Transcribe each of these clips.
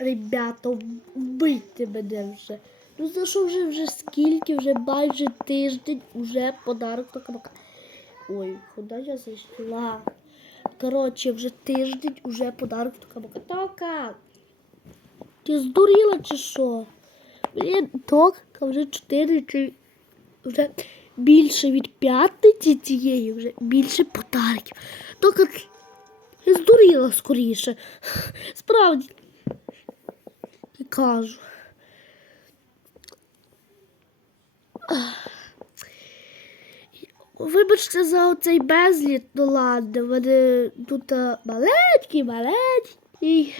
Ребята, вбийте мене вже. Ну за що вже вже скільки, вже майже тиждень уже подарок до кабака. Ой, куди я зайшла? Коротше, вже тиждень уже подарок кабака. Тока! Ти здуріла чи що? Блін, тока вже 4 чи вже більше від п'ятниці цієї вже більше подарків. Тока я здуріла скоріше. Справді. І кажу. Вибачте за оцей безліт, ну ладно, вони тут маленькі, маленькі.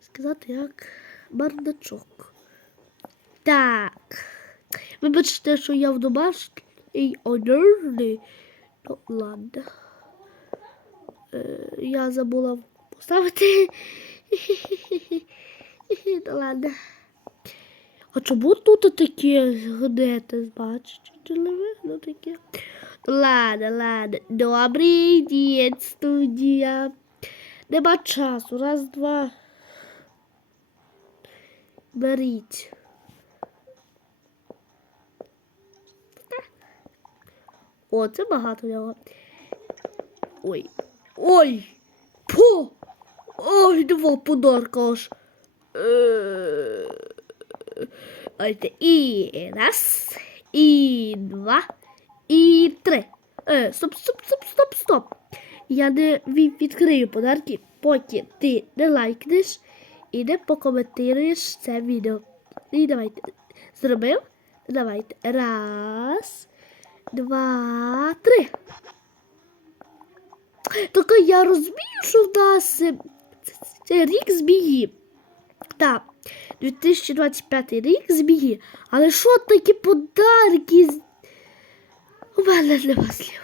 Сказати як бардачок. Так. Вибачте, що я в домашній одежі. Ну, ладно. Е, я забула поставити. Ну ладно. А чому тут такі гнети, бачите? Чи не видно таке? Ладно, ладно. Добрий день, студія. Нема часу. Раз, два. Беріть. О, це багато нього. Ой. Ой! По! Ой, два подарка аж. Е, Ось і раз, і два, і три. Е, стоп, стоп, стоп, стоп, стоп. Я не відкрию подарки, поки ти не лайкнеш і не покоментуєш це відео. І давайте. Зробив? Давайте. Раз, два, три. Тільки я розумію, що в нас е, це, рік змії. Так, 2025 рік змії. Але що такі подарки? У мене нема слів.